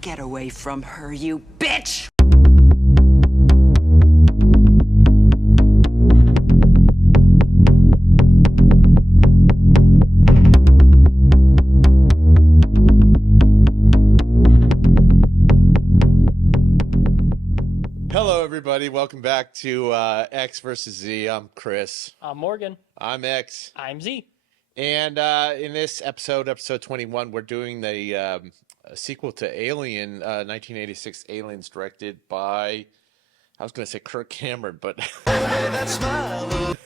Get away from her, you bitch! Hello, everybody. Welcome back to X versus Z. I'm Chris. I'm Morgan. I'm X. I'm Z. And in this episode 21, we're doing the sequel to Alien, 1986 Aliens, directed by, I was going to say Kirk Cameron, but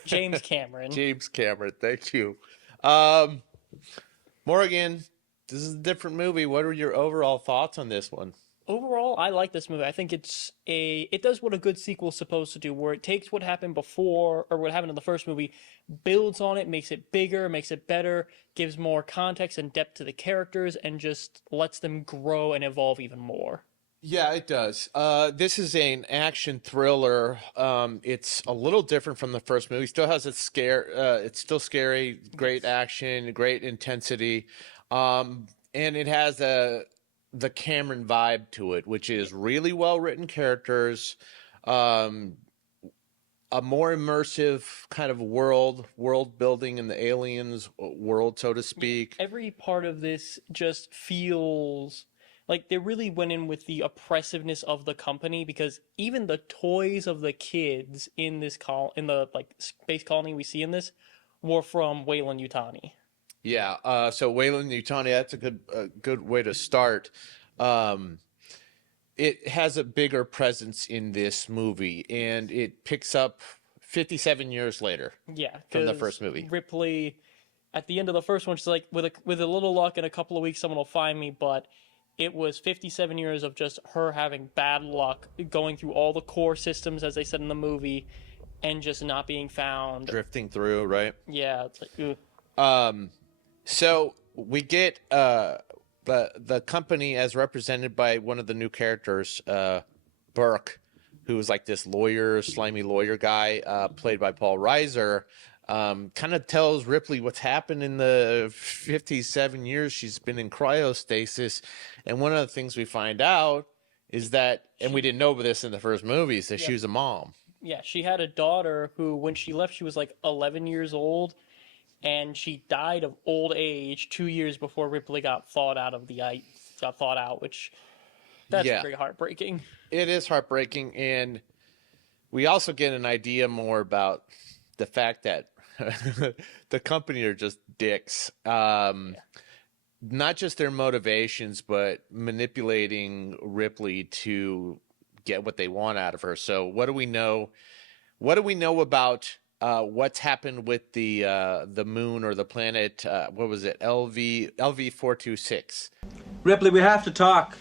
James Cameron. James Cameron. Thank you. Morgan, this is a different movie. What are your overall thoughts on this one? Overall, I like this movie. I think it does what a good sequel is supposed to do, where it takes what happened before, or what happened in the first movie, builds on it, makes it bigger, makes it better, gives more context and depth to the characters, and just lets them grow and evolve even more. Yeah, it does. This is an action thriller. It's a little different from the first movie. Still has its scare. It's still scary. Great action, great intensity, and it has the Cameron vibe to it, which is really well written characters, a more immersive kind of world building in the aliens world, so to speak. Every part of this just feels like they really went in with the oppressiveness of the company, because even the toys of the kids in this in the space colony we see in this were from Weyland-Yutani. Yeah, so Weyland-Yutani, that's a good way to start. It has a bigger presence in this movie, and it picks up 57 years later. Yeah, from the first movie. Ripley, at the end of the first one, she's like, with a little luck, in a couple of weeks, someone will find me. But it was 57 years of just her having bad luck, going through all the core systems, as they said in the movie, and just not being found. Drifting through, right? Yeah, it's like, ugh. So we get the company as represented by one of the new characters, Burke, who is like this slimy lawyer guy, played by Paul Reiser. Kind of tells Ripley what's happened in the 57 years she's been in cryostasis. And one of the things we find out is that, and we didn't know this in the first movie, is that she was a mom. Yeah, she had a daughter who, when she left, she was like 11 years old. And she died of old age 2 years before Ripley got thawed out, which that's very heartbreaking. It is heartbreaking, and we also get an idea more about the fact that the company are just dicks. Not just their motivations, but manipulating Ripley to get what they want out of her. So what do we know? What do we know about what's happened with the moon or the planet? What was it? LV-426. Ripley, we have to talk.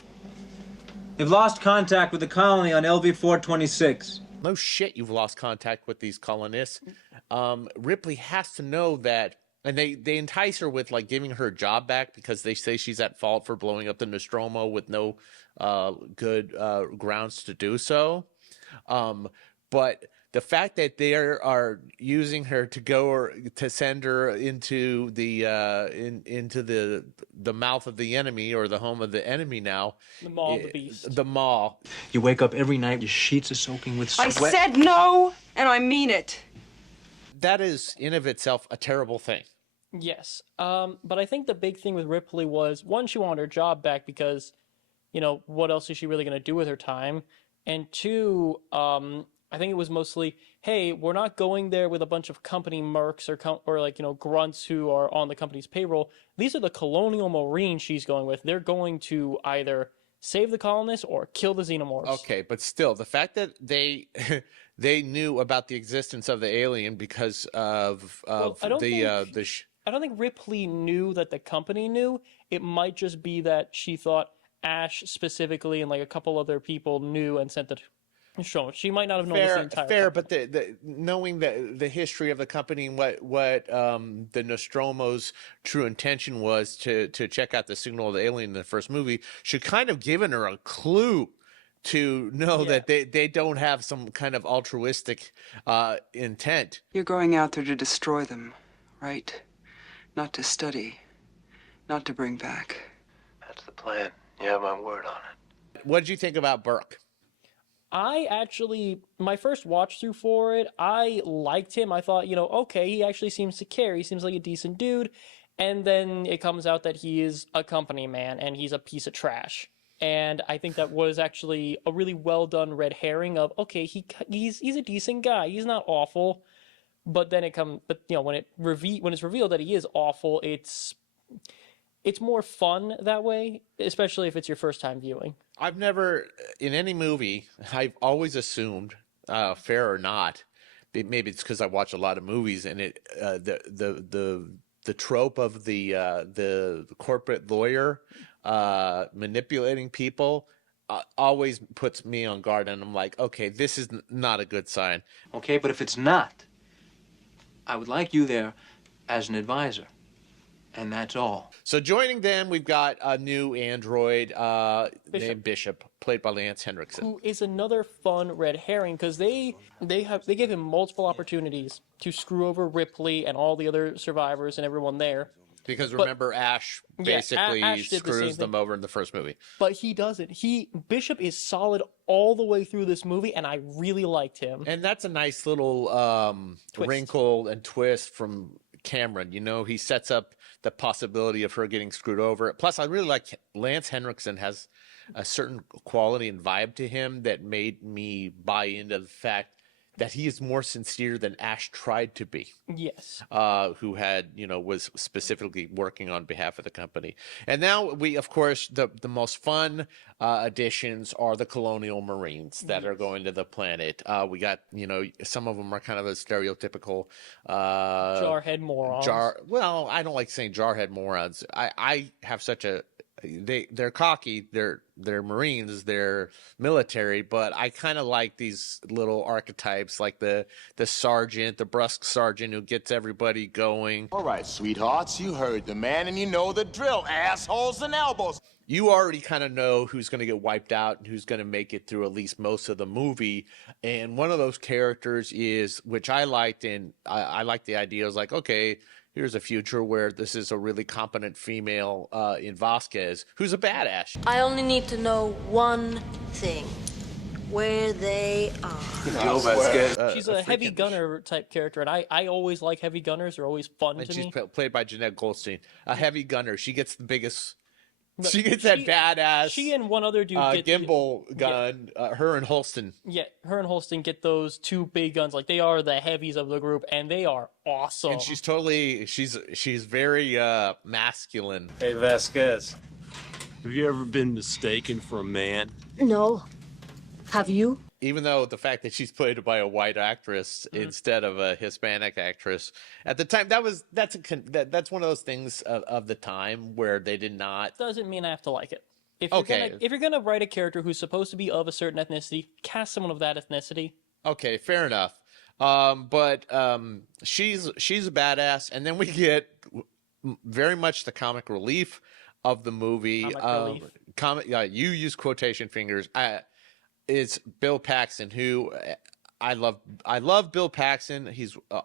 They've lost contact with the colony on LV-426. No shit, you've lost contact with these colonists. Ripley has to know that, and they entice her with like giving her job back because they say she's at fault for blowing up the Nostromo with no good grounds to do so. But the fact that they are using her to go or to send her into the into the mouth of the enemy, or the home of the enemy now. The maw of the beast. The maw. You wake up every night, your sheets are soaking with sweat. I said no, and I mean it. That is in of itself a terrible thing. Yes. But I think the big thing with Ripley was, one, she wanted her job back because, what else is she really going to do with her time? And two, I think it was mostly, hey, we're not going there with a bunch of company mercs or grunts who are on the company's payroll. These are the colonial marines she's going with. They're going to either save the colonists or kill the xenomorphs. Okay, but still, the fact that they knew about the existence of the alien because of I don't think Ripley knew that the company knew. It might just be that she thought Ash specifically and like a couple other people knew and sent it. Sure, she might not have known this the entire fair, time. but the knowing the history of the company and what the Nostromo's true intention was to check out the signal of the alien in the first movie should kind of given her a clue to know that they don't have some kind of altruistic intent. You're going out there to destroy them, right? Not to study, not to bring back. That's the plan. You have my word on it. what did you think about Burke? I actually, my first watch through for it, I liked him. I thought, okay, he actually seems to care. He seems like a decent dude. And then it comes out that he is a company man and he's a piece of trash. And I think that was actually a really well done red herring of, okay, he's a decent guy. He's not awful. But then when it's revealed that he is awful, it's more fun that way, especially if it's your first time viewing. I've never, in any movie, I've always assumed, fair or not, maybe it's because I watch a lot of movies, and the trope of the corporate lawyer manipulating people always puts me on guard, and I'm like, okay, this is not a good sign. Okay, but if it's not, I would like you there as an advisor. And that's all. So joining them, we've got a new android named Bishop, played by Lance Henriksen. Who is another fun red herring, because they give him multiple opportunities to screw over Ripley and all the other survivors and everyone there. Because remember, Ash basically Ash did the same screws them over in the first movie. But he doesn't. Bishop is solid all the way through this movie, and I really liked him. And that's a nice little wrinkle and twist from Cameron. He sets up the possibility of her getting screwed over. Plus, I really like Lance Henriksen has a certain quality and vibe to him that made me buy into the fact that he is more sincere than Ash tried to be. Yes. Who had, was specifically working on behalf of the company. And now we, of course, the most fun additions are the Colonial Marines that are going to the planet. We got, some of them are kind of a stereotypical jarhead morons. Well, I don't like saying jarhead morons. I have such a they're cocky, they're Marines, they're military, but I kind of like these little archetypes, like the sergeant, the brusque sergeant who gets everybody going. All right, sweethearts, you heard the man and you know the drill, assholes and elbows. You already kind of know who's going to get wiped out and who's going to make it through at least most of the movie. And one of those characters is, which I liked, and I like the idea, I was like, okay, here's a future where this is a really competent female in Vasquez, who's a badass. I only need to know one thing. Where they are. She's a heavy gunner type character, and I always like heavy gunners. They're always fun to me. She's played by Jeannete Goldstein. A heavy gunner. She gets the biggest... She gets that badass. She and one other dude get gimbal gun. Yeah. Her and Holston. Yeah, her and Holston get those two big guns. Like, they are the heavies of the group, and they are awesome. And she's very masculine. Hey, Vasquez, have you ever been mistaken for a man? No. Have you? Even though the fact that she's played by a white actress instead of a Hispanic actress at the time, that's one of those things of the time where they did not. Doesn't mean I have to like it. If you're gonna write a character who's supposed to be of a certain ethnicity, cast someone of that ethnicity. Okay, fair enough. But she's a badass, and then we get very much the comic relief of the movie. You use quotation fingers. Is Bill Paxson, who I love Bill Paxson.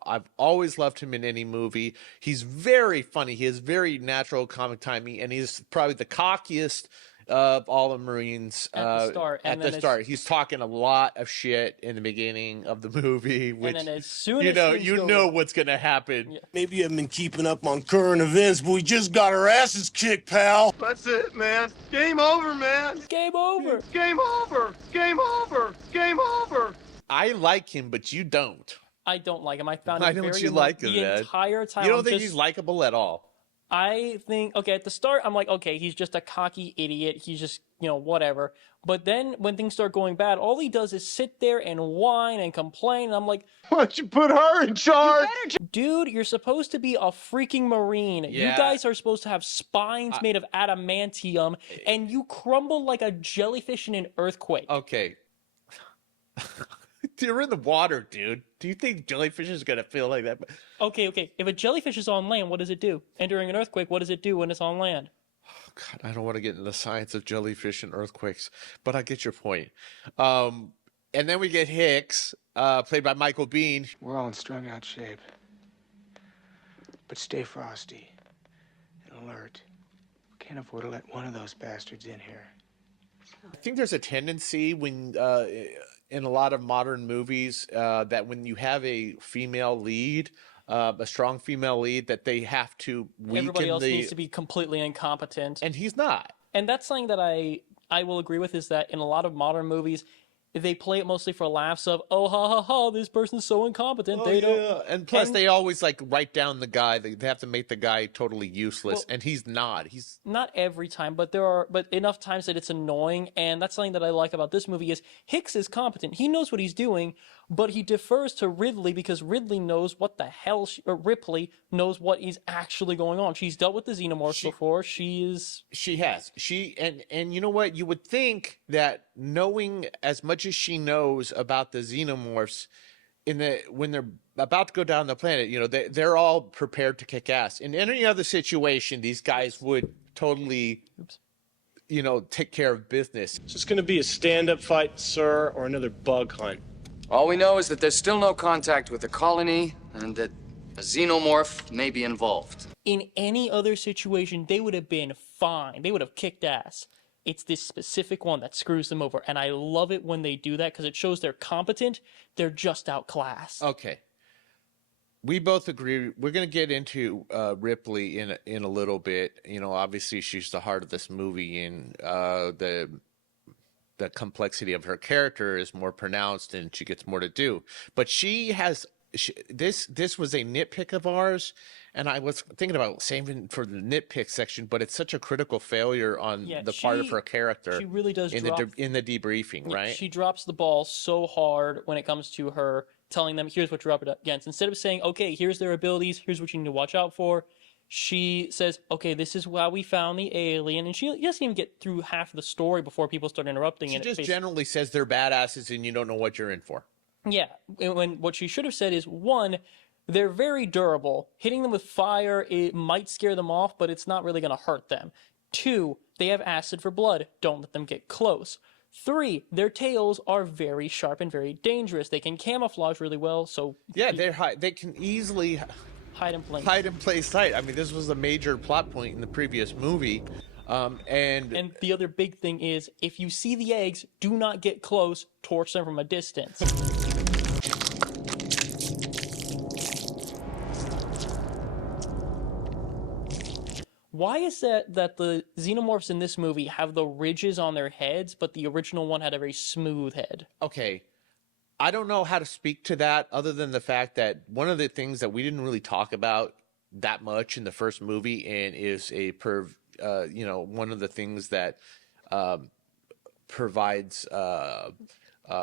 I've always loved him in any movie. He's very funny. He has very natural comic timing, and he's probably the cockiest of all the Marines at the start. He's talking a lot of shit in the beginning of the movie, which and then as soon you know what's gonna happen. Yeah. Maybe you haven't been keeping up on current events, but we just got our asses kicked, pal. That's it, man. Game over, man. It's game over. It's game over. It's game over. It's game over. I like him, but you don't. I don't like him. I found him Why don't very you like him, the man? entire time. You don't think he's likable at all? I think, okay, at the start, I'm like, okay, he's just a cocky idiot. He's just, whatever. But then when things start going bad, all he does is sit there and whine and complain. And I'm like, why don't you put her in charge? Dude, you're supposed to be a freaking Marine. Yeah. You guys are supposed to have spines made of adamantium, and you crumble like a jellyfish in an earthquake. Okay. You're in the water, dude. Do you think jellyfish is gonna feel like that? Okay. If a jellyfish is on land, what does it do? And during an earthquake, what does it do when it's on land? Oh, God, I don't want to get into the science of jellyfish and earthquakes, but I get your point. And then we get Hicks, played by Michael Biehn. We're all in strung out shape. But stay frosty and alert. We can't afford to let one of those bastards in here. I think there's a tendency when in a lot of modern movies that when you have a female lead, a strong female lead, that they have to weaken Everybody else needs to be completely incompetent. and he's not. And that's something that I will agree with, is that in a lot of modern movies, they play it mostly for laughs of, oh, ha, ha, ha, this person's so incompetent. They don't. And plus, they always like write down the guy. They have to make the guy totally useless, and he's not. He's not every time, but there are enough times that it's annoying. And that's something that I like about this movie is Hicks is competent. He knows what he's doing, but he defers to Ridley because Ridley knows what the hell, or Ripley knows what is actually going on. She's dealt with the xenomorphs before. She has. And you know what? You would think that knowing as much as she knows about the xenomorphs, when they're about to go down the planet, you know, they're all prepared to kick ass. In any other situation, these guys would totally, you know, take care of business. Is this going to be a stand-up fight, sir, or another bug hunt? All we know is that there's still no contact with the colony and that a xenomorph may be involved. In any other situation, they would have been fine. They would have kicked ass. It's this specific one that screws them over. And I love it when they do that because it shows they're competent. They're just outclassed. Okay. We both agree. We're going to get into Ripley in a little bit. You know, obviously she's the heart of this movie, and the complexity of her character is more pronounced and she gets more to do. But this was a nitpick of ours, and I was thinking about saving for the nitpick section, but it's such a critical failure on the part of her character. She really does in the debriefing, right? She drops the ball so hard when it comes to her telling them, here's what you're up against. Instead of saying, okay, here's their abilities, here's what you need to watch out for, she says, okay, this is why we found the alien. And she doesn't even get through half of the story before people start interrupting. She just generally says they're badasses and you don't know what you're in for. Yeah. When what she should have said is, one, they're very durable. Hitting them with fire, it might scare them off, but it's not really going to hurt them. Two, they have acid for blood. Don't let them get close. Three, their tails are very sharp and very dangerous. They can camouflage really well. So yeah, they can easily hide in plain sight. I mean, this was a major plot point in the previous movie. And the other big thing is, if you see the eggs, do not get close. Torch them from a distance. Why is that the xenomorphs in this movie have the ridges on their heads, but the original one had a very smooth head? Okay. I don't know how to speak to that other than the fact that one of the things that we didn't really talk about that much in the first movie, and is one of the things that provides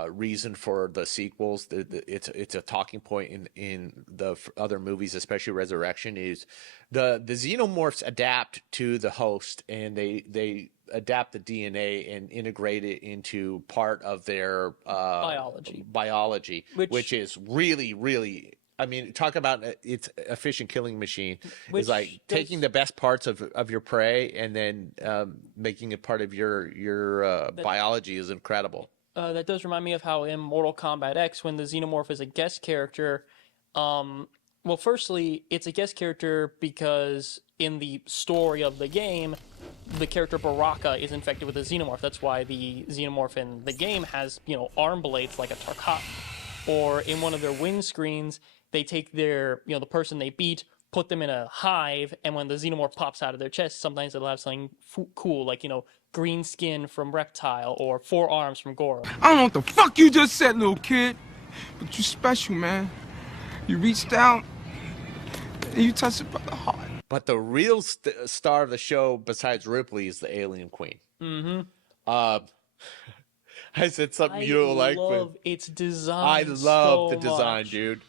reason for the sequels. It's a talking point in the other movies, especially Resurrection, is the xenomorphs adapt to the host, and they adapt the DNA and integrate it into part of their biology, which is really, really, I mean, talk about it's efficient killing machine. It's like taking the best parts of your prey and then making it part of your biology is incredible. That does remind me of how in Mortal Kombat X, when the xenomorph is a guest character, well, firstly, it's a guest character because in the story of the game, the character Baraka is infected with a xenomorph. That's why the xenomorph in the game has, arm blades like a Tarkat. Or in one of their windscreens, they take their, the person they beat, put them in a hive, and when the xenomorph pops out of their chest, sometimes it'll have something cool, like, green skin from Reptile or 4 arms from Goro. I don't know what the fuck you just said, little kid, but you special, man. You reached out and you touched it by the heart. But the real star of the show, besides Ripley, is the Alien Queen. Mm-hmm. I said something you don't like. I love its design. I love the so design, much. dude.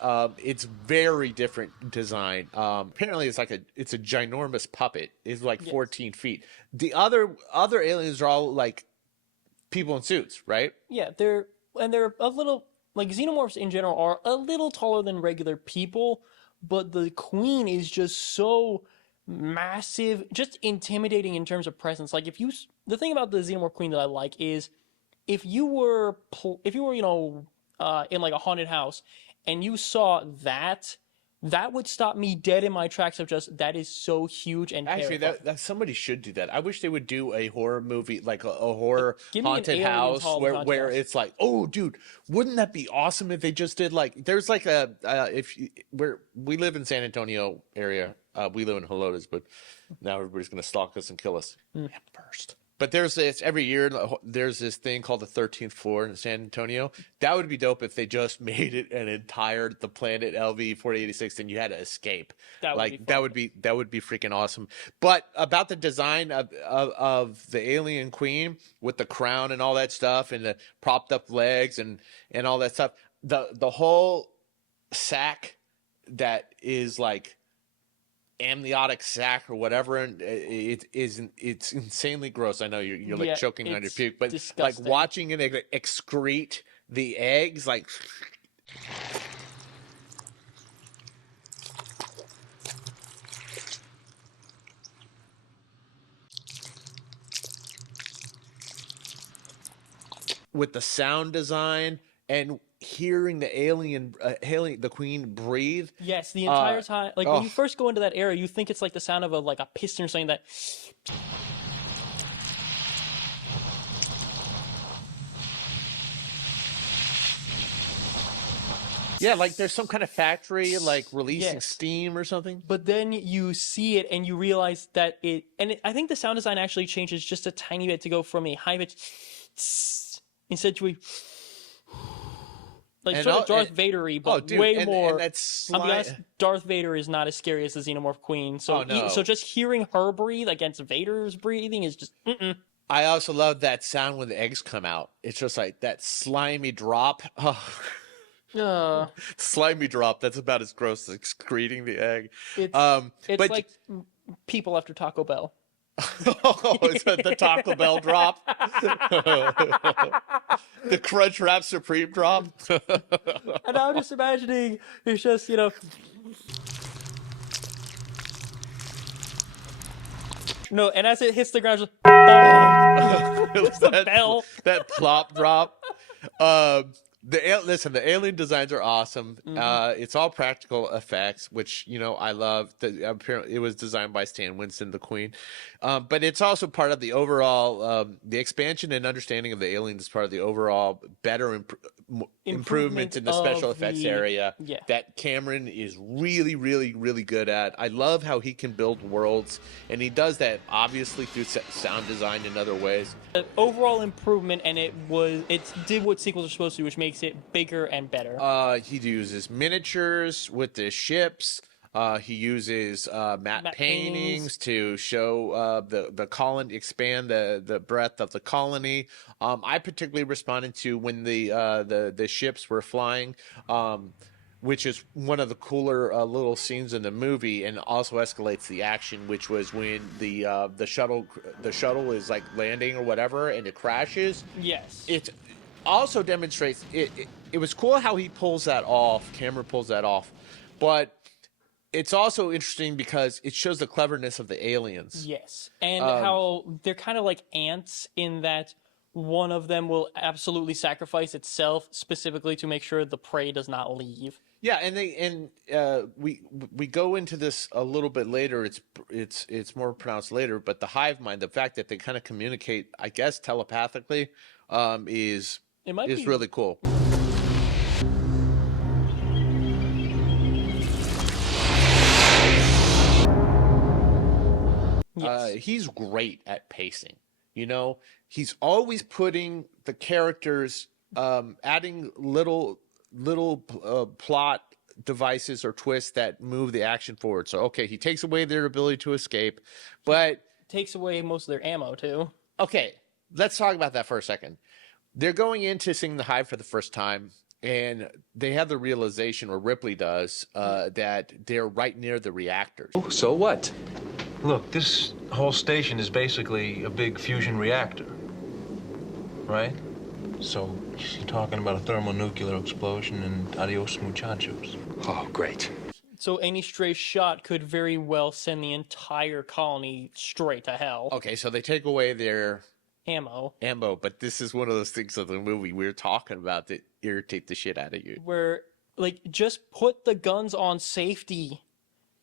It's very different design. Apparently, it's a ginormous puppet. It's like 14 feet. The other aliens are all like people in suits, right? Yeah, they're a little, like, xenomorphs in general are a little taller than regular people, but the queen is just so massive, just intimidating in terms of presence. Like, the thing about the xenomorph queen that I like is, if you were in like a haunted house and you saw that that would stop me dead in my tracks of just, that is so huge and Actually, terrifying. that somebody should do that. I wish they would do a horror movie, like a horror Give me an haunted Aliens house haunted where house. it's like, oh, dude, wouldn't that be awesome if they just did like, there's like a we live in San Antonio area. We live in Helotes, but now everybody's gonna stalk us and kill us first. But there's this every year. There's this thing called the 13th floor in San Antonio. That would be dope if they just made it an entire the planet LV 4086, and you had to escape. That would be fun. that would be freaking awesome. But about the design of the alien queen with the crown and all that stuff, and the propped up legs and all that stuff. The whole sack that is like amniotic sac or whatever, and it's insanely gross. I know you're like choking on your puke, but disgusting. like watching it excrete the eggs, like with the sound design and hearing the alien the queen breathe. Yes, the entire time. Like when you first go into that area, you think it's like the sound of a piston or something that. Yeah, like there's some kind of factory like releasing steam or something. But then you see it and you realize that I think the sound design actually changes just a tiny bit to go from a high pitch instead to a like sort of Darth Vader-y, but way more. And that's I'll be honest, Darth Vader is not as scary as the Xenomorph Queen. So, so just hearing her breathe against Vader's breathing is just. I also love that sound when the eggs come out. It's just like that slimy drop. Slimy drop. That's about as gross as excreting the egg. It's like people after Taco Bell. It's the Taco Bell drop. The Crunch Wrap Supreme drop. And I'm just imagining it's just, no, and as it hits the ground, just that bell. That plop drop. Listen, the alien designs are awesome. It's all practical effects, which I love. Apparently, it was designed by Stan Winston, the Queen. But it's also part of the overall the expansion and understanding of the aliens is part of the overall better improvement in the special effects area that Cameron is really, really, really good at. I love how he can build worlds, and he does that obviously through sound design and other ways. Overall improvement, and it did what sequels are supposed to do, which makes it bigger and better. He uses miniatures with the ships. He uses matte paintings to show the colony, expand the breadth of the colony. I particularly responded to when the ships were flying, which is one of the cooler little scenes in the movie, and also escalates the action, which was when the shuttle is like landing or whatever, and it crashes. Yes. It also demonstrates it was cool how he pulls that off. Cameron pulls that off, but it's also interesting because it shows the cleverness of the aliens. Yes, and how they're kind of like ants in that one of them will absolutely sacrifice itself specifically to make sure the prey does not leave. Yeah, and we go into this a little bit later. It's more pronounced later, but the hive mind, the fact that they kind of communicate, I guess, telepathically, is really cool. Yes. He's great at pacing. He's always putting the characters, adding little plot devices or twists that move the action forward. So, okay, he takes away their ability to escape, but takes away most of their ammo too. Okay, let's talk about that for a second. They're going into seeing the hive for the first time, and they have the realization, or Ripley does, that they're right near the reactors. So what? Look, this whole station is basically a big fusion reactor, right? So you're talking about a thermonuclear explosion and adios muchachos. Oh, great. So any stray shot could very well send the entire colony straight to hell. Okay, so they take away their ammo, but this is one of those things of the movie we're talking about that irritate the shit out of you. Where Like, just put the guns on safety.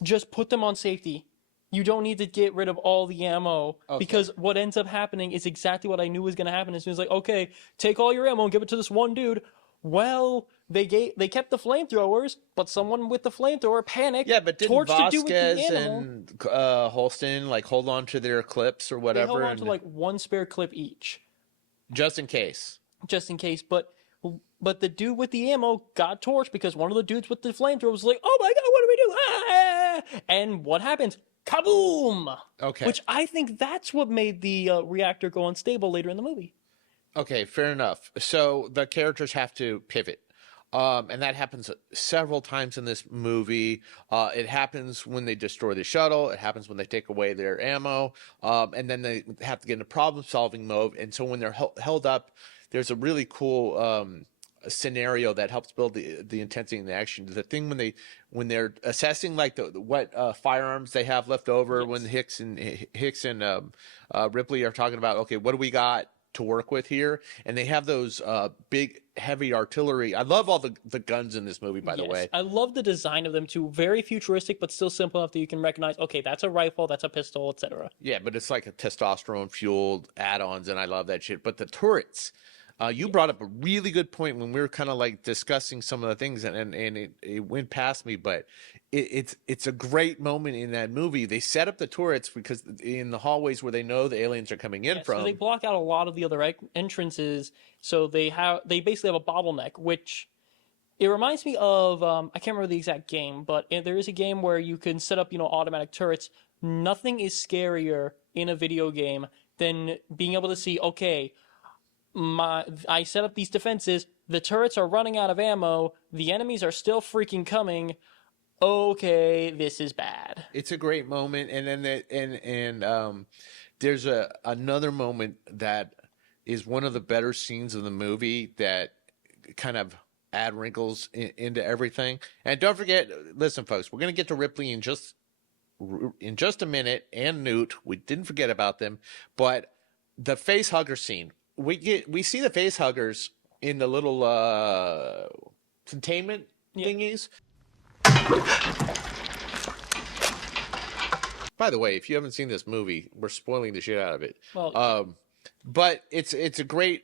Just put them on safety. You don't need to get rid of all the ammo, because what ends up happening is exactly what I knew was going to happen. As soon as like, okay, take all your ammo and give it to this one dude. Well, they kept the flamethrowers, but someone with the flamethrower panicked. Yeah, but didn't torched the dude with the Vasquez animal. and Holston like hold on to their clips or whatever? They held on to like one spare clip each, just in case. Just in case, but the dude with the ammo got torched because one of the dudes with the flamethrower was like, "Oh my god, what do we do?" Ah! And what happens? Kaboom! Okay. Which I think that's what made the reactor go unstable later in the movie. Okay, fair enough. So the characters have to pivot. And that happens several times in this movie. It happens when they destroy the shuttle. It happens when they take away their ammo. And then they have to get into problem-solving mode. And so when they're held up, there's a really cool scenario that helps build the intensity and the action. The thing when they're assessing like what firearms they have left over, yes. When Hicks and Ripley are talking about, okay, what do we got to work with here? And they have those big heavy artillery. I love all the guns in this movie, by the way. I love the design of them too. Very futuristic, but still simple enough that you can recognize, okay, that's a rifle, that's a pistol, etc. Yeah, but it's like a testosterone fueled add-ons, and I love that shit. But the turrets, you brought up a really good point when we were kind of like discussing some of the things, and it went past me, but it's a great moment in that movie. They set up the turrets because in the hallways where they know the aliens are coming in from. So they block out a lot of the other entrances. So they basically have a bottleneck, which it reminds me of I can't remember the exact game, but there is a game where you can set up automatic turrets. Nothing is scarier in a video game than being able to see, okay, I set up these defenses, the turrets are running out of ammo, the enemies are still freaking coming. Okay, this is bad. It's a great moment, and then there's another moment that is one of the better scenes of the movie that kind of add wrinkles into everything. And don't forget, listen, folks, we're gonna get to Ripley in just a minute, and Newt. We didn't forget about them, but the face hugger scene. We see the face huggers in the little containment thingies. By the way, if you haven't seen this movie, we're spoiling the shit out of it. Well, but it's a great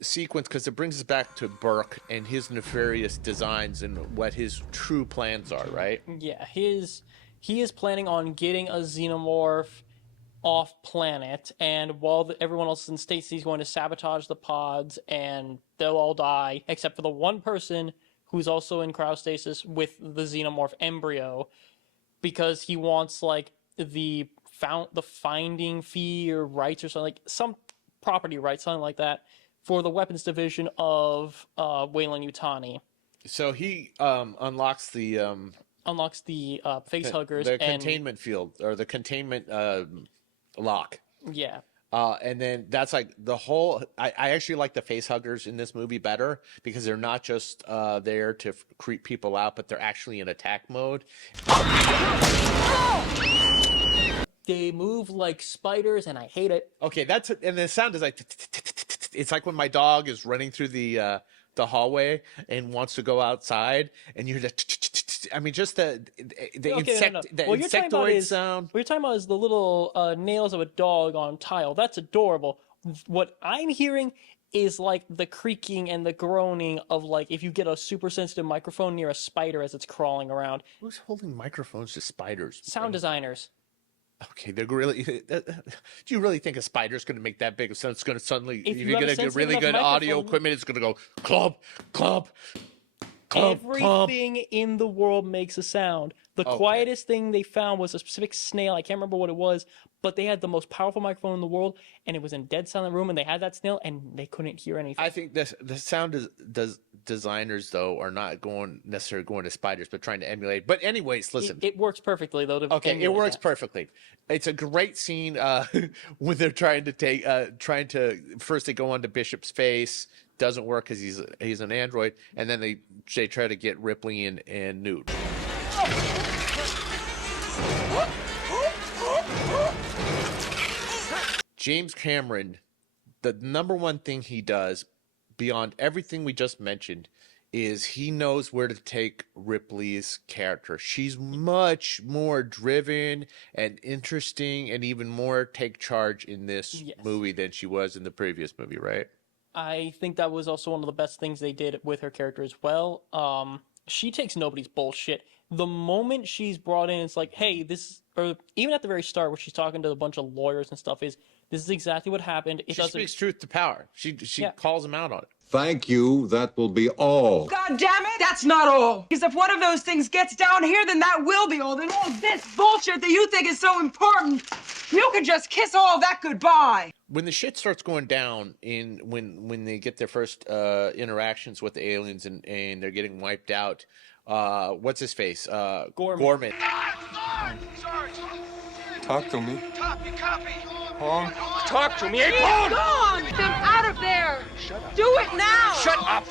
sequence because it brings us back to Burke and his nefarious designs and what his true plans are, right? Yeah, he is planning on getting a xenomorph off planet, and while everyone else is in stasis, he's going to sabotage the pods, and they'll all die except for the one person who's also in cryostasis with the xenomorph embryo, because he wants like the finding fee or rights or something, like some property rights, something like that, for the weapons division of Weyland-Yutani. So he unlocks the face huggers, the containment field, or the containment lock. Yeah. And then that's like the whole. I actually like the face huggers in this movie better because they're not just there to creep people out, but they're actually in attack mode. They move like spiders, and I hate it. Okay, and the sound is like it's like when my dog is running through the hallway and wants to go outside, and you're I mean, just the insectoid sound. What you're talking about is the little nails of a dog on tile. That's adorable. What I'm hearing is like the creaking and the groaning of like if you get a super sensitive microphone near a spider as it's crawling around. Who's holding microphones to spiders? Sound designers. Okay, they're really. Do you really think a spider's going to make that big of sense? It's going to suddenly, if you're going to get really good audio equipment, it's going to go club, club, club. Everything in the world makes a sound. The quietest thing they found was a specific snail. I can't remember what it was, but they had the most powerful microphone in the world, and it was in a dead silent room, and they had that snail, and they couldn't hear anything. I think the sound designers, though, are not necessarily going to spiders, but trying to emulate. But anyways, listen. It works perfectly, though. It works perfectly. It's a great scene when they're trying to first they go onto Bishop's face. Doesn't work because he's an android, and then they try to get Ripley and Newt. James Cameron, the number one thing he does beyond everything we just mentioned is he knows where to take Ripley's character. She's much more driven and interesting and even more take charge in this movie than she was in the previous movie, right? I think that was also one of the best things they did with her character as well. She takes nobody's bullshit. The moment she's brought in, it's like, hey, or even at the very start where she's talking to a bunch of lawyers and stuff, this is exactly what happened. She speaks truth to power. She calls him out on it. Thank you. That will be all. God damn it! That's not all. Because if one of those things gets down here, then that will be all. Then all this bullshit that you think is so important, you can just kiss all that goodbye. When the shit starts going down when they get their first interactions with the aliens and they're getting wiped out, what's his face? Gorman. Talk to me. Copy. Paul? Talk to me. Hey, He's Paul! gone! Get him out of there! Do it now! Shut up!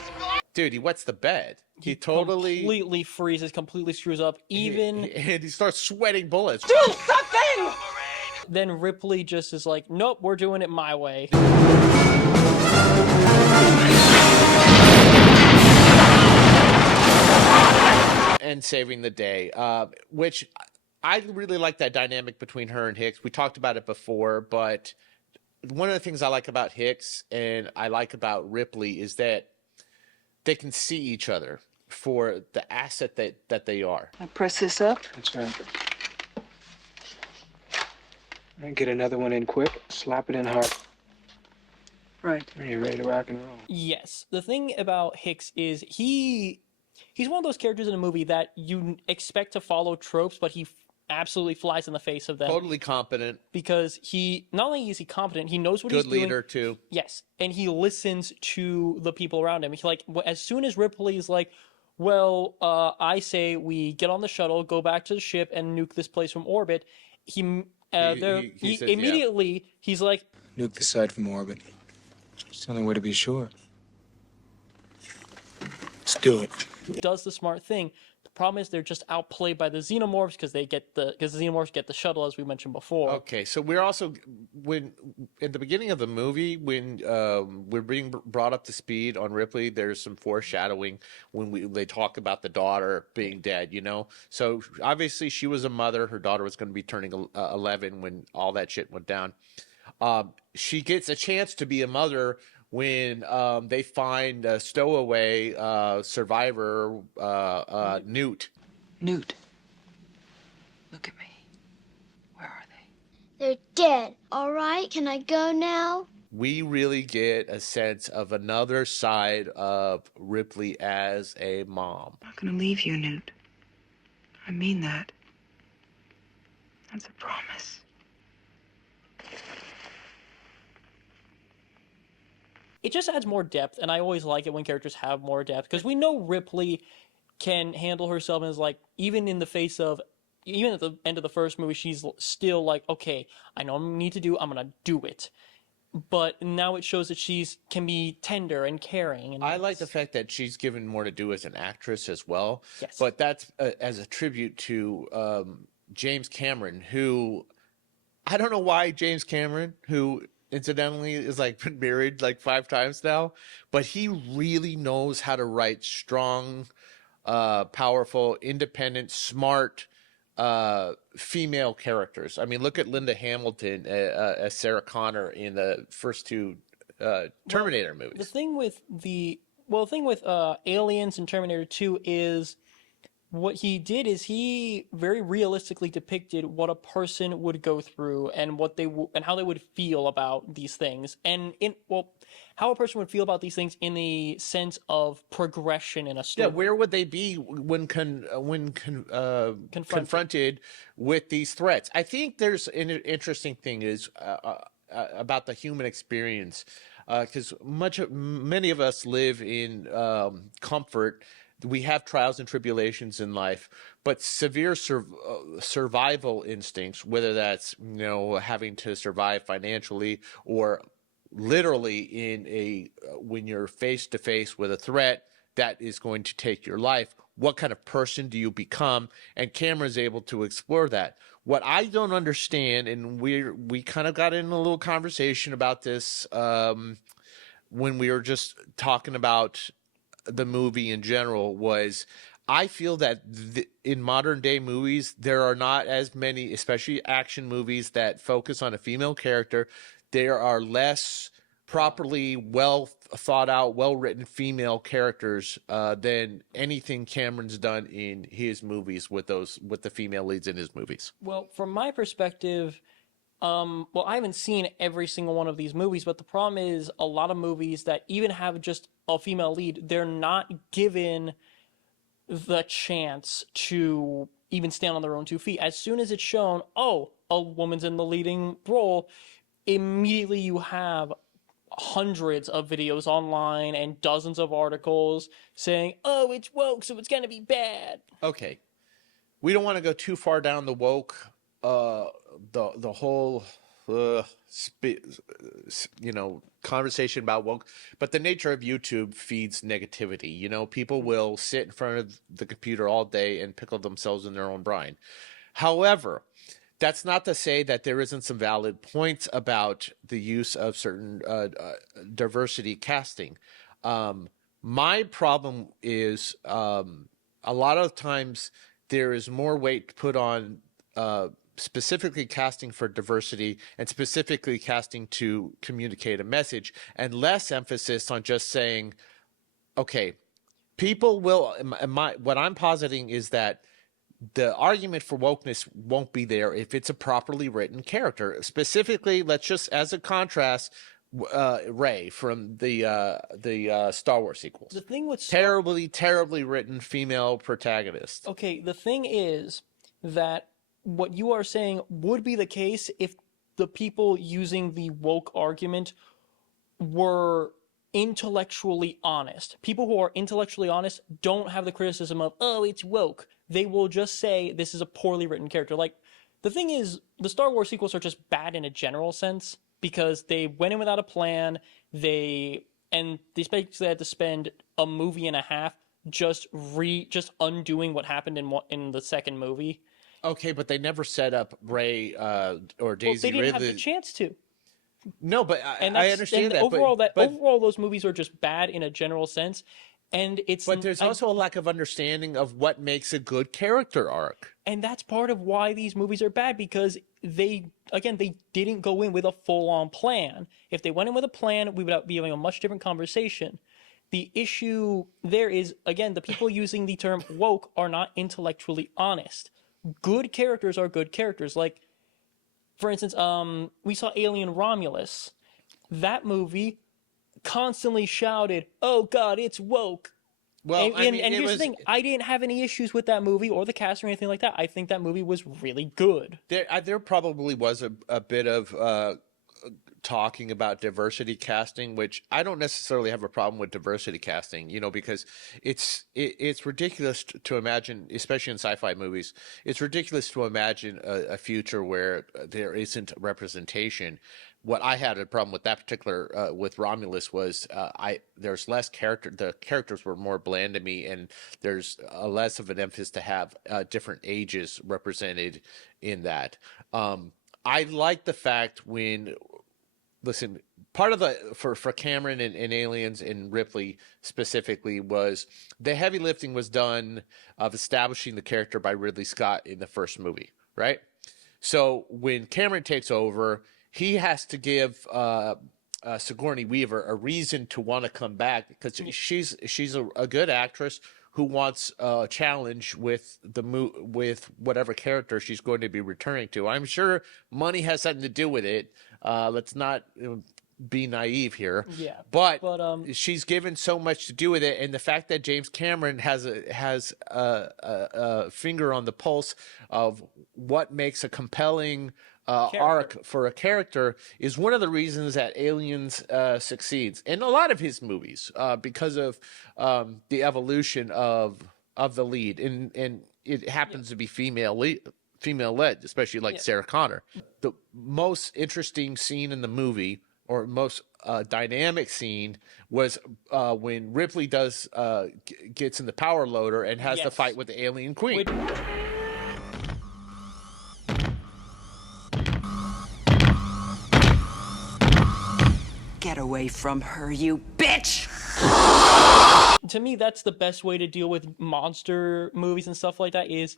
Dude, he wets the bed. He totally completely freezes, completely screws up. And he starts sweating bullets. Do something! Then Ripley just is like, nope, we're doing it my way. And saving the day, which I really like that dynamic between her and Hicks. We talked about it before, but one of the things I like about Hicks and I like about Ripley is that they can see each other for the asset that they are. I press this up. That's right. And get another one in quick. Slap it in hard. Right. Are you ready to rock and roll? Yes. The thing about Hicks is he's one of those characters in a movie that you expect to follow tropes, but he absolutely flies in the face of them. Totally competent. Because he, not only is he competent, he knows what he's doing. Good leader, too. Yes. And he listens to the people around him. He, like, as soon as Ripley's like, well, I say we get on the shuttle, go back to the ship, and nuke this place from orbit, he says, immediately, he's like, nuke the site from orbit. It's the only way to be sure. Let's do it. Does the smart thing. The problem is they're just outplayed by the xenomorphs because the xenomorphs get the shuttle, as we mentioned before. Okay, so we're also at the beginning of the movie when we're being brought up to speed on Ripley, there's some foreshadowing when they talk about the daughter being dead. You know, so obviously she was a mother. Her daughter was going to be turning 11 when all that shit went down. She gets a chance to be a mother when they find a stowaway survivor, Newt. Newt. Look at me. Where are they? They're dead. All right, can I go now? We really get a sense of another side of Ripley as a mom. I'm not gonna leave you, Newt. I mean that. That's a promise. It just adds more depth, and I always like it when characters have more depth, because we know Ripley can handle herself and is like, even at the end of the first movie, she's still like, okay, I know what I need to do, I'm gonna do it. But now it shows that can be tender and caring. And I like the fact that she's given more to do as an actress as well. Yes. But that's as a tribute to James Cameron, who, I don't know why James Cameron, who incidentally is like been married like 5 times now, but he really knows how to write strong, powerful, independent, smart female characters. I mean, look at Linda Hamilton as Sarah Connor in the first 2 Terminator movies. The thing with Aliens and Terminator 2 is what he did is he very realistically depicted what a person would go through and what and how they would feel about these things, and how a person would feel about these things in the sense of progression in a story. Yeah, where would they be when confronted with these threats? I think there's an interesting thing is about the human experience, because many of us live in comfort. We have trials and tribulations in life, but severe survival instincts, whether that's, having to survive financially or literally when you're face to face with a threat that is going to take your life, what kind of person do you become? And Cameron's able to explore that. What I don't understand, and we kind of got in a little conversation about this when we were just talking about the movie in general was I feel that in modern day movies, there are not as many, especially action movies, that focus on a female character. There are less properly well thought out, well written female characters than anything Cameron's done in his movies with the female leads in his movies. Well, from my perspective, well, I haven't seen every single one of these movies, but the problem is a lot of movies that even have just a female lead, they're not given the chance to even stand on their own 2 feet. As soon as it's shown, oh, a woman's in the leading role, immediately you have hundreds of videos online and dozens of articles saying, oh, it's woke, so it's going to be bad. Okay. We don't want to go too far down the woke, the whole, conversation about woke, but the nature of YouTube feeds negativity. People will sit in front of the computer all day and pickle themselves in their own brine. However, that's not to say that there isn't some valid points about the use of certain diversity casting. My problem is a lot of times there is more weight put on specifically casting for diversity and specifically casting to communicate a message, and less emphasis on just saying, okay, people will. What I'm positing is that the argument for wokeness won't be there if it's a properly written character. Specifically, let's just, as a contrast, Rey from the Star Wars sequels. The thing with terribly written female protagonist. Okay, the thing is that what you are saying would be the case if the people using the woke argument were intellectually honest. People who are intellectually honest don't have the criticism of, oh, it's woke. They will just say this is a poorly written character. Like, the thing is, the Star Wars sequels are just bad in a general sense because they went in without a plan. They basically had to spend a movie and a half just undoing what happened in the second movie. Okay, but they never set up Rey or Daisy Ridley. They didn't have the chance to. No, but I understand that. Overall, those movies are just bad in a general sense, but there's also a lack of understanding of what makes a good character arc, and that's part of why these movies are bad, because they didn't go in with a full-on plan. If they went in with a plan, we would be having a much different conversation. The issue there is, again, the people using the term woke are not intellectually honest. Good characters are good characters. Like, for instance, we saw Alien Romulus. That movie constantly shouted, "Oh God, it's woke." Well, and here's the thing: I didn't have any issues with that movie or the cast or anything like that. I think that movie was really good. There probably was a bit of talking about diversity casting, which I don't necessarily have a problem with diversity casting, because it's ridiculous to imagine, especially in sci-fi movies, it's ridiculous to imagine a future where there isn't representation. What I had a problem with that particular with Romulus was there's less character. The characters were more bland to me, and there's less of an emphasis to have different ages represented in that. I like the fact listen, part of for Cameron and Aliens and Ripley specifically was the heavy lifting was done of establishing the character by Ridley Scott in the first movie, right? So when Cameron takes over, he has to give Sigourney Weaver a reason to want to come back, because she's a good actress who wants a challenge with whatever character she's going to be returning to. I'm sure money has something to do with it. Let's not be naive here. Yeah, but she's given so much to do with it, and the fact that James Cameron has a finger on the pulse of what makes a compelling arc for a character is one of the reasons that Aliens succeeds in a lot of his movies, because of the evolution of the lead, and it happens to be female led, especially like Sarah Connor. The most interesting scene in the movie, or most dynamic scene, was when Ripley gets in the power loader and has the fight with the alien queen. Get away from her, you bitch! To me, that's the best way to deal with monster movies and stuff like that is,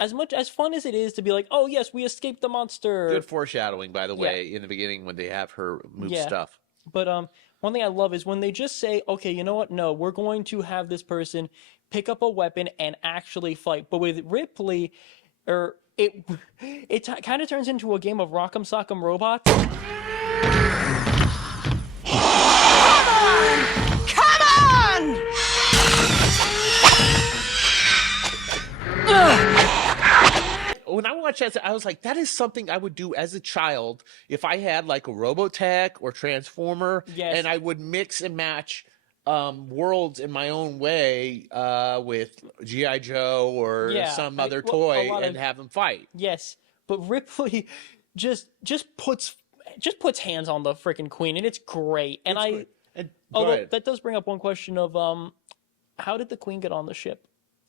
as much as fun as it is to be like, oh yes, we escaped the monster. Good foreshadowing, by the way, in the beginning when they have her move stuff. But one thing I love is when they just say, okay, you know what? No, we're going to have this person pick up a weapon and actually fight. But with Ripley, it kind of turns into a game of Rock'em Sock'em Robots. Come on! When I watched that, I was like, that is something I would do as a child if I had like a Robotech or Transformer, and I would mix and match worlds in my own way with G.I. Joe or some other toy and have them fight. Yes, but Ripley just puts hands on the freaking queen, and it's great. And although that does bring up one question of how did the queen get on the ship?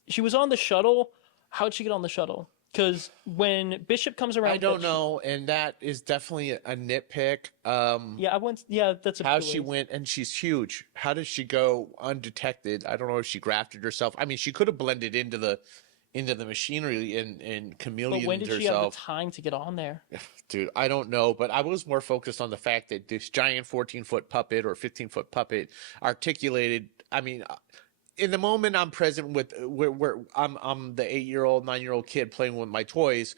She was on the shuttle. How did she get on the shuttle? Because when Bishop comes around, I don't know, and that is definitely a nitpick. That's how she went, and she's huge. How did she go undetected? I don't know if she grafted herself. I mean, she could have blended into the machinery and chameleoned herself. But when did she have the time to get on there? Dude, I don't know, but I was more focused on the fact that this giant 14-foot puppet or 15-foot puppet articulated. I mean, in the moment I'm present with where I'm the 8-year-old, 9-year-old kid playing with my toys,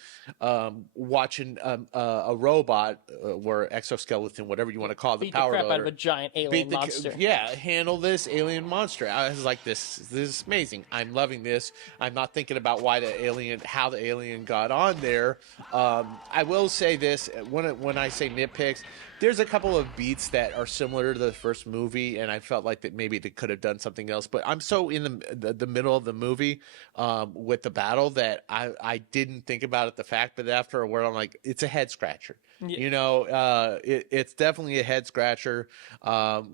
watching a robot or exoskeleton, whatever you want to call it, the power crap loader, out of a giant alien monster. Handle this alien monster. I was like, this is amazing. I'm loving this. I'm not thinking about how the alien got on there. I will say this when I say nitpicks. There's a couple of beats that are similar to the first movie, and I felt like that maybe they could have done something else. But I'm so in the middle of the movie with the battle that I didn't think about it. The fact, but after a while, I'm like, it's a head scratcher. Yeah. You know, it's definitely a head scratcher,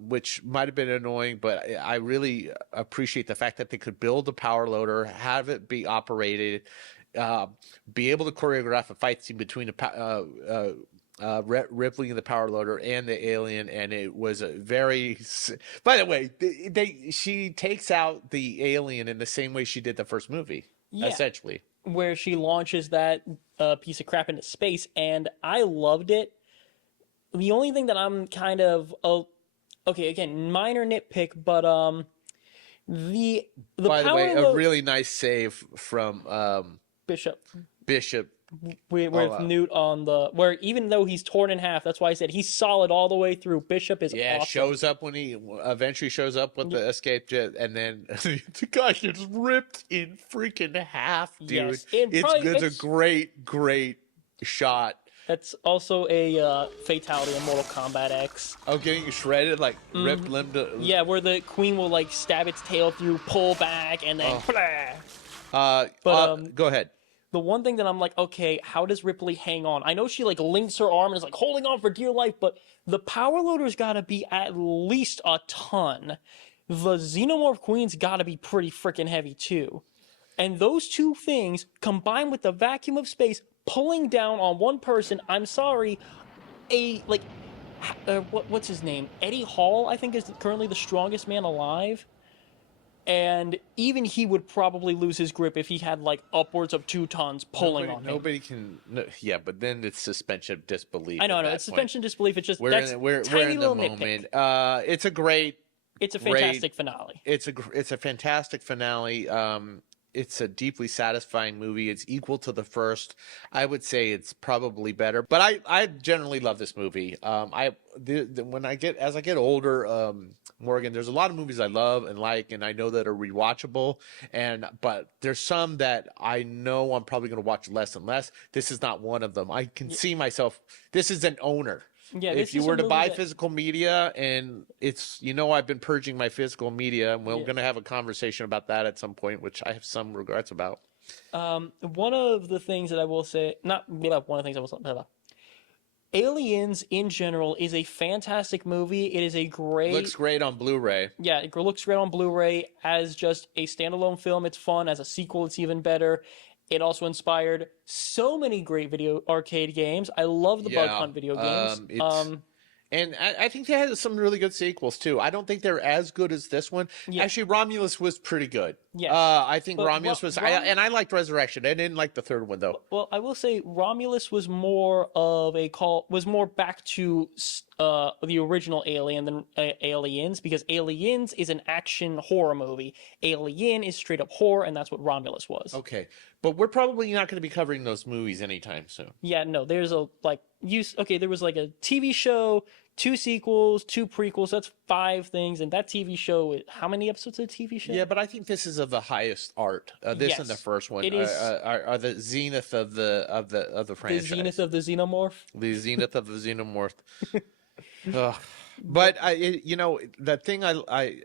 which might have been annoying, but I really appreciate the fact that they could build a power loader, have it be operated, be able to choreograph a fight scene between Ripley and the power loader and the alien, and it was a very. By the way, she takes out the alien in the same way she did the first movie, essentially, where she launches that piece of crap into space, and I loved it. The only thing that I'm kind of okay, again, minor nitpick, but the by the way, a really nice save from Bishop. With Newt on where even though he's torn in half, that's why I said he's solid all the way through. Bishop is awesome. Shows up when he eventually shows up with the escape jet, and then the guy gets ripped in freaking half, dude. Yes. It's a great shot. That's also a fatality in Mortal Kombat X. Oh, getting shredded, like ripped limb to... Yeah, where the queen will like stab its tail through, pull back, and then... go ahead. The one thing that I'm like, okay, how does Ripley hang on? I know she like links her arm and is like holding on for dear life, but the power loader's got to be at least a ton. The Xenomorph Queen's got to be pretty freaking heavy too. And those two things combined with the vacuum of space pulling down on one person, I'm sorry, what's his name? Eddie Hall, I think, is currently the strongest man alive. And even he would probably lose his grip if he had like upwards of 2 tons pulling on him. Nobody can. Yeah, but then it's suspension of disbelief. I know. It's suspension of disbelief. It's just we're in the moment. It's a fantastic finale. It's a fantastic finale. It's a deeply satisfying movie. It's equal to the first. I would say it's probably better, but I generally love this movie. As I get older, Morgan, there's a lot of movies I love and like, and I know that are rewatchable. But there's some that I know I'm probably going to watch less and less. This is not one of them. I can see myself. This is an owner. Yeah, if you were to buy physical media, and I've been purging my physical media, and we're going to have a conversation about that at some point, which I have some regrets about. One of the things that I will say, Aliens in general is a fantastic movie. It is looks great on Blu-ray. Yeah, it looks great on Blu-ray as just a standalone film. It's fun. As a sequel, it's even better. It also inspired so many great video arcade games. I love the Bug Hunt video games. And I think they had some really good sequels too. I don't think they're as good as this one. Yeah. Actually, Romulus was pretty good. Yes. I think But Romulus was, and I liked Resurrection. I didn't like the third one though. Well, I will say Romulus was more of was more back to the original Alien than Aliens, because Aliens is an action horror movie. Alien is straight up horror, and that's what Romulus was. Okay, but we're probably not going to be covering those movies anytime soon. Yeah, no, there's a there was like a TV show, 2 sequels, 2 prequels. That's 5 things, and that TV show. How many episodes of the TV show? Yeah, but I think this is of the highest art. This Yes, and the first one it is. Are the zenith of the franchise. The zenith of the xenomorph. The zenith of the xenomorph. Ugh. But the thing I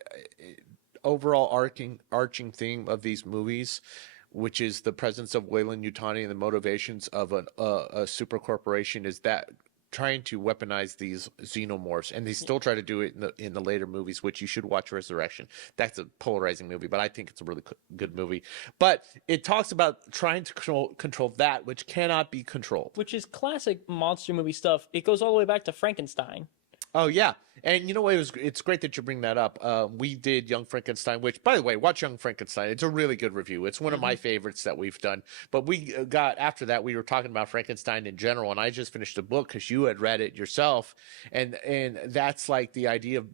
overall arching theme of these movies, which is the presence of Weyland-Yutani and the motivations of a super corporation, is that trying to weaponize these xenomorphs, and they still try to do it in the later movies, which you should watch Resurrection. That's a polarizing movie, but I think it's a really good movie. But it talks about trying to control that which cannot be controlled, Which is classic monster movie stuff. It goes all the way back to Frankenstein. Oh yeah, and you know what? It's great that you bring that up. We did Young Frankenstein, which, by the way, watch Young Frankenstein. It's a really good review. It's one of my favorites that we've done. But we after that, we were talking about Frankenstein in general, and I just finished the book because you had read it yourself, and that's like the idea of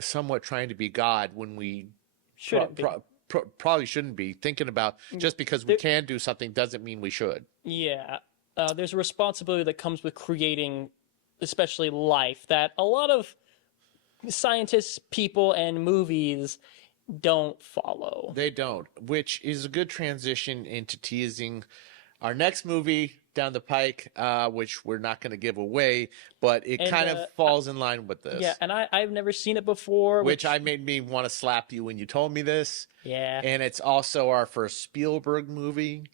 somewhat trying to be God when we probably shouldn't be thinking about just because we can do something doesn't mean we should. Yeah, there's a responsibility that comes with creating, especially life, that a lot of scientists, people, and movies don't follow. They don't, which is a good transition into teasing our next movie down the pike, which we're not going to give away, but it kind of falls in line with this. Yeah, and I've never seen it before. Which I made me want to slap you when you told me this. Yeah. And it's also our first Spielberg movie.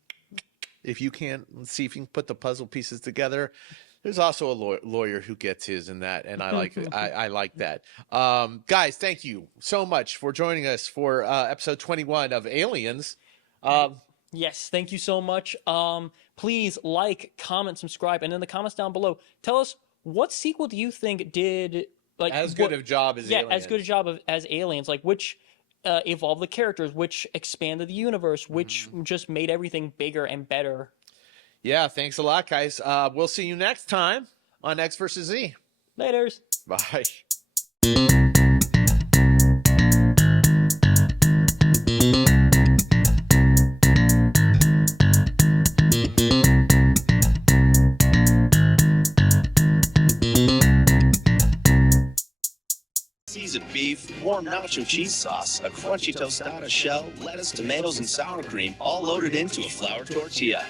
If you can't, see if you can put the puzzle pieces together. There's also a lawyer who gets his in that, and I like it. I like that. Guys, thank you so much for joining us for episode 21 of Aliens. Yes, thank you so much. Please like, comment, subscribe, and in the comments down below, tell us what sequel do you think did as good a job as Aliens? As good a job as Aliens. Like which evolved the characters, which expanded the universe, which just made everything bigger and better. Yeah, thanks a lot, guys. We'll see you next time on X vs. Z. Laters. Bye. Seasoned beef, warm nacho cheese sauce, a crunchy tostada shell, lettuce, tomatoes, and sour cream, all loaded into a flour tortilla.